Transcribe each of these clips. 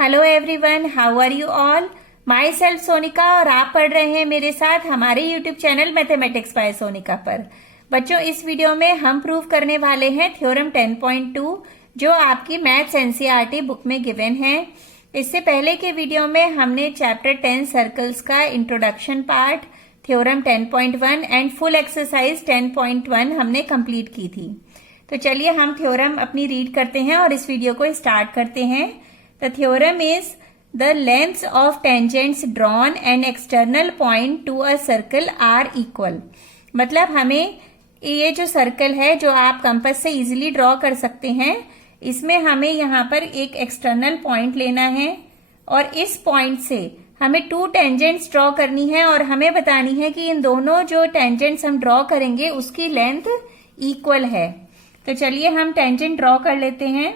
Hello everyone, how are you all. My self Sonika और आप पढ़ रहे हैं मेरे साथ हमारे YouTube channel mathematics by Sonika पर। बच्चों, इस वीडियो में हम प्रूव करने वाले हैं थ्योरम 10.2 जो आपकी मैथ्स एनसीईआरटी बुक में गिवन है। इससे पहले के वीडियो में हमने चैप्टर 10 सर्कल्स का introduction part, theorem 10.1 and full exercise 10.1 हमने कंप्लीट की थी। तो चलिए हम थ्योरम अपनी रीड करते हैं और इस वीडियो को स्टार्ट करते हैं। The theorem is the lengths of tangents drawn and external point to a circle are equal। मतलब हमें ये जो सर्कल है जो आप कंपास से इजीली ड्रॉ कर सकते हैं, इसमें हमें यहाँ पर एक एक्सटर्नल पॉइंट लेना है और इस पॉइंट से हमें 2 टेंजेंट्स ड्रॉ करनी है और हमें बतानी है कि इन दोनों जो टेंजेंट्स हम ड्रॉ करेंगे उसकी लेंथ इक्वल है। तो चलिए हम टेंजेंट ड्रॉ कर लेते हैं।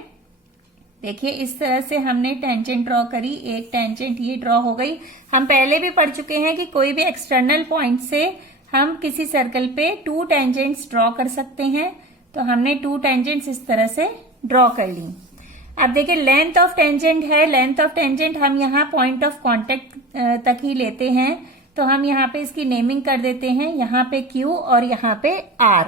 देखिए इस तरह से हमने टेंजेंट ड्रॉ करी, एक टेंजेंट ये ड्रॉ हो गई। हम पहले भी पढ़ चुके हैं कि कोई भी एक्सटर्नल पॉइंट से हम किसी सर्कल पे 2 टेंजेंट्स ड्रॉ कर सकते हैं। तो हमने 2 टेंजेंट्स इस तरह से ड्रॉ कर ली। अब देखिए लेंथ ऑफ टेंजेंट है, लेंथ ऑफ टेंजेंट हम यहाँ पॉइंट ऑफ कॉन्टेक्ट तक ही लेते हैं। तो हम यहाँ पे इसकी नेमिंग कर देते हैं, यहाँ पे Q और यहाँ पे R।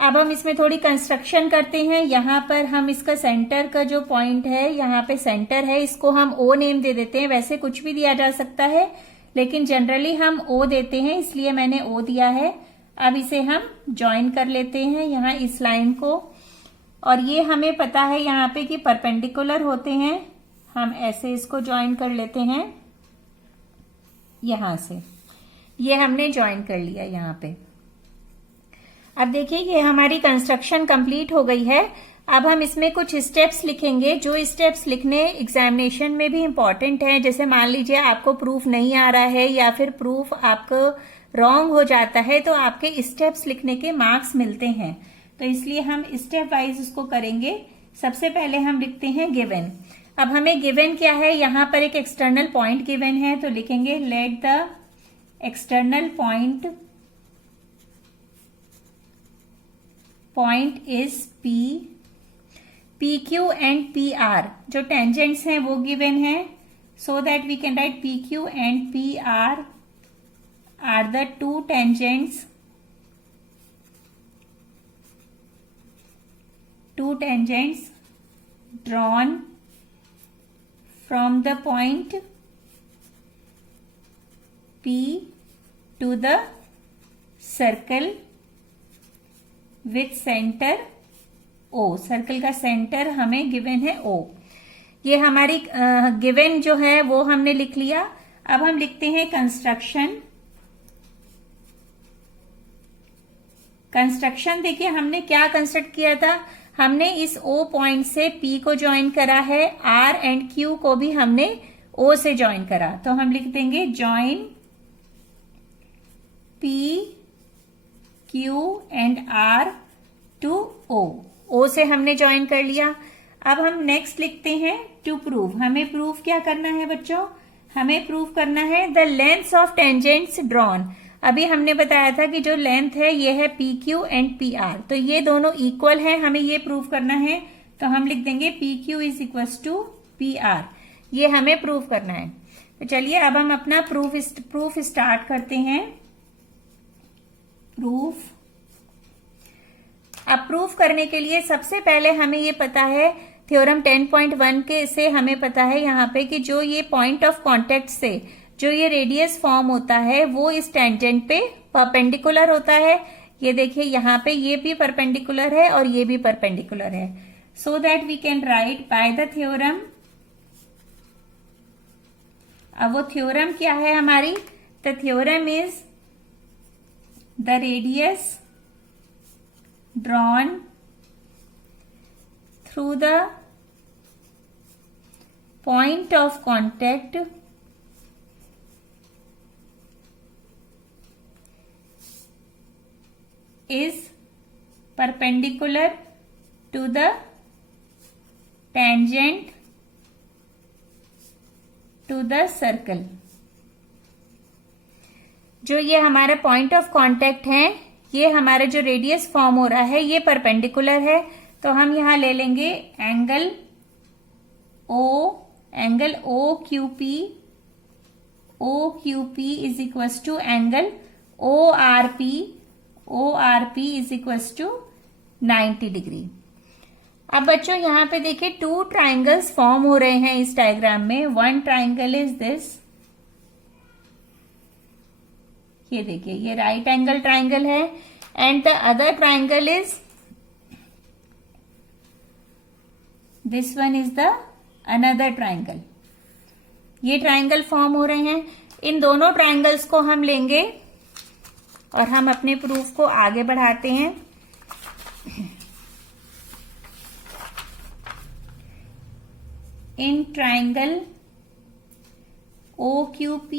अब हम इसमें थोड़ी कंस्ट्रक्शन करते हैं। यहाँ पर हम इसका सेंटर का जो पॉइंट है, यहाँ पे सेंटर है, इसको हम O नेम दे देते हैं। वैसे कुछ भी दिया जा सकता है लेकिन जनरली हम O देते हैं, इसलिए मैंने O दिया है। अब इसे हम ज्वाइन कर लेते हैं यहाँ इस लाइन को, और ये हमें पता है यहाँ पे कि परपेंडिकुलर होते हैं। हम ऐसे इसको ज्वाइन कर लेते हैं यहां से, ये हमने ज्वाइन कर लिया यहाँ पे। अब देखिए ये हमारी कंस्ट्रक्शन कंप्लीट हो गई है। अब हम इसमें कुछ स्टेप्स लिखेंगे, जो स्टेप्स लिखने एग्जामिनेशन में भी इम्पोर्टेंट है। जैसे मान लीजिए आपको प्रूफ नहीं आ रहा है या फिर प्रूफ आपको रॉन्ग हो जाता है तो आपके स्टेप्स लिखने के मार्क्स मिलते हैं। तो इसलिए हम स्टेप वाइज उसको करेंगे। सबसे पहले हम लिखते हैं गिवन। अब हमें गिवन क्या है, यहाँ पर एक एक्सटर्नल पॉइंट गिवन है तो लिखेंगे let the external point is PQ and PR। जो टेंजेंट्स हैं वो गिवन है, so that we can write PQ and PR are the 2 टेंजेंट्स drawn from the point P to the circle with centre O। Circle का centre हमें given है O। ये हमारी गिवन जो है वो हमने लिख लिया। अब हम लिखते हैं कंस्ट्रक्शन। कंस्ट्रक्शन देखिए हमने क्या कंस्ट्रक्ट किया था, हमने इस O पॉइंट से P को ज्वाइन करा है, R एंड Q को भी हमने O से ज्वाइन करा। तो हम लिख देंगे join P Q and R to O से हमने ज्वाइन कर लिया। अब हम नेक्स्ट लिखते हैं टू प्रूव। हमें प्रूव क्या करना है बच्चों, हमें प्रूव करना है the lengths of tangents drawn. अभी हमने बताया था कि जो लेंथ है ये है PQ एंड PR, तो ये दोनों इक्वल है, हमें ये प्रूव करना है। तो हम लिख देंगे PQ is equal to PR, ये हमें प्रूव करना है। तो चलिए अब हम अपना प्रूफ स्टार्ट करते हैं। प्रूफ। अब प्रूफ करने के लिए सबसे पहले हमें ये पता है थ्योरम 10.1 के से हमें पता है यहाँ पे कि जो ये पॉइंट ऑफ कांटेक्ट से जो ये रेडियस फॉर्म होता है वो इस टेंजेंट पे परपेंडिकुलर होता है। ये देखिए यहाँ पे ये भी परपेंडिकुलर है और ये भी परपेंडिकुलर है, so that we can write by the theorem. अब वो थ्योरम क्या है हमारी, the theorem is the radius drawn through the point of contact is perpendicular to the tangent to the circle। जो ये हमारा पॉइंट ऑफ कांटेक्ट है, ये हमारा जो रेडियस फॉर्म हो रहा है ये परपेंडिकुलर है। तो हम यहां ले लेंगे angle O angle O Q P is equals to angle O R P is equals to 90 degree. अब बच्चों यहाँ पे देखिए 2 ट्राइंगल्स फॉर्म हो रहे हैं इस डायग्राम में। वन ट्राइंगल इज दिस, ये देखिए ये राइट एंगल ट्राइंगल है, and the other triangle is this one is the another triangle. ये ट्राइंगल फॉर्म हो रहे हैं। इन दोनों ट्राइंगल्स को हम लेंगे और हम अपने प्रूफ को आगे बढ़ाते हैं। In triangle OQP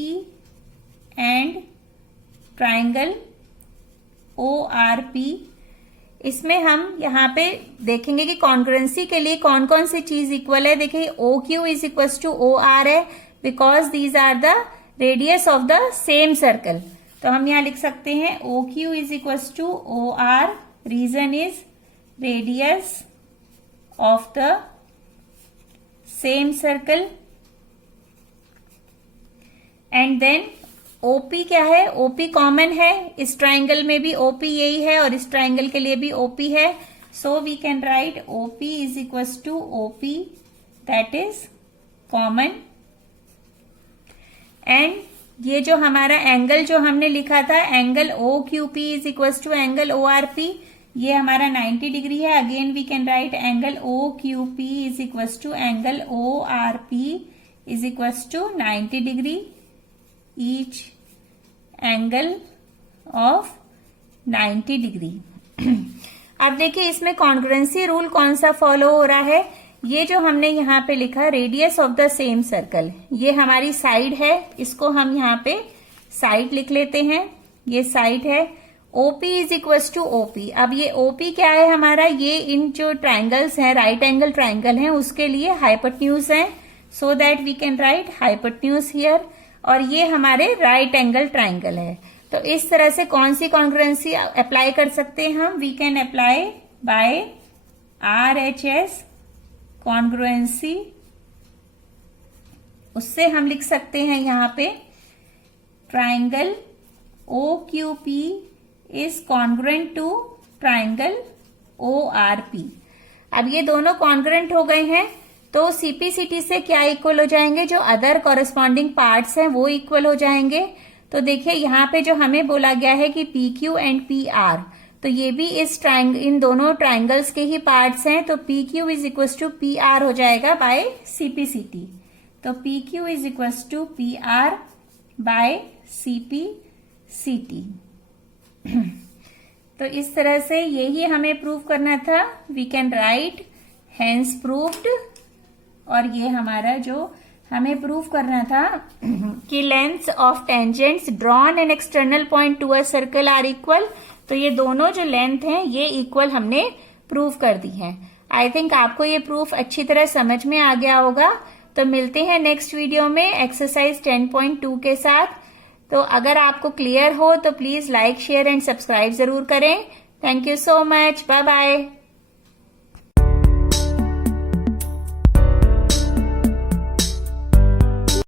and triangle ORP, इसमें हम यहाँ पे देखेंगे कि कॉन्ग्रुएंसी के लिए कौन कौन सी चीज इक्वल है। देखिए OQ is equal to OR है because these are the radius of the same circle. तो हम यहाँ लिख सकते हैं OQ is equal to OR, reason is radius of the same circle. And then OP क्या है, OP कॉमन है, इस ट्राइंगल में भी OP यही है और इस ट्राइंगल के लिए भी OP है। So we can write OP is equal to OP, that is common. And ये जो हमारा एंगल जो हमने लिखा था angle OQP is equal to angle ORP, ये हमारा 90 डिग्री है। Again we can write angle OQP is equal to angle ORP is equal to 90 degree, each angle of 90 degree. अब देखिए इसमें कॉन्ग्रुएंसी रूल कौन सा फॉलो हो रहा है। ये जो हमने यहाँ पे लिखा radius of the same circle, ये हमारी साइड है, इसको हम यहाँ पे साइड लिख लेते हैं, ये साइड है। OP is equal to OP। अब ये OP क्या है हमारा, ये इन जो ट्राइंगल्स हैं राइट एंगल ट्राइंगल हैं उसके लिए हाइपोटेन्यूज है, so that we can write hypotenuse here. और ये हमारे राइट एंगल ट्राइंगल है। तो इस तरह से कौन सी कॉन्ग्रुएंसी अप्लाई कर सकते हैं हम, we can apply by RHS congruency. उससे हम लिख सकते हैं यहाँ पे triangle OQP is congruent to triangle ORP। अब ये दोनों कॉन्ग्रुएंट हो गए हैं, तो CPCT से क्या इक्वल हो जाएंगे, जो अदर कॉरेस्पॉन्डिंग पार्ट्स हैं वो इक्वल हो जाएंगे। तो देखिए यहाँ पे जो हमें बोला गया है कि PQ एंड PR, तो ये भी इस इन दोनों ट्राइंगल्स के ही पार्ट्स हैं। तो PQ is equal to PR हो जाएगा बाय CPCT। तो PQ is equal to PR by CPCT। तो इस तरह से यही हमें प्रूव करना था। We can write hence proved. और ये हमारा जो हमें प्रूव करना था कि lengths of tangents drawn an external point to a circle are equal, तो ये दोनों जो लेंथ हैं ये इक्वल हमने प्रूव कर दी है। आई थिंक आपको ये प्रूफ अच्छी तरह समझ में आ गया होगा। तो मिलते हैं नेक्स्ट वीडियो में एक्सरसाइज 10.2 के साथ। तो अगर आपको क्लियर हो तो please like share and subscribe जरूर करें। Thank you so much, bye bye.